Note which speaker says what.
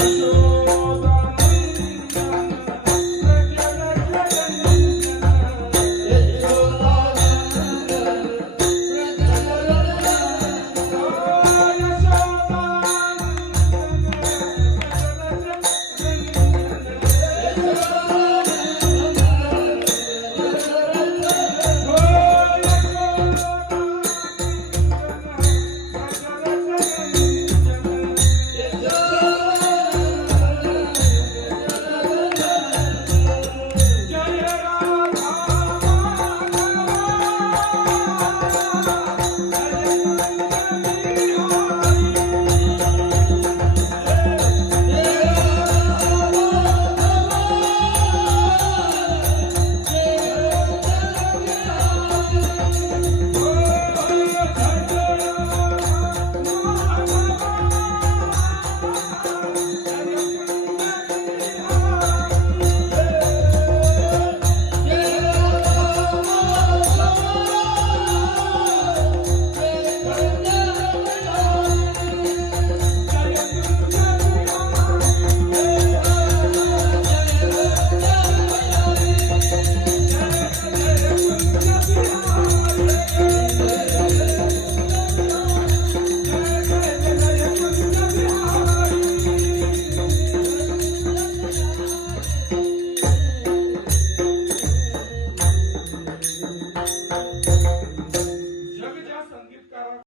Speaker 1: pasó. So so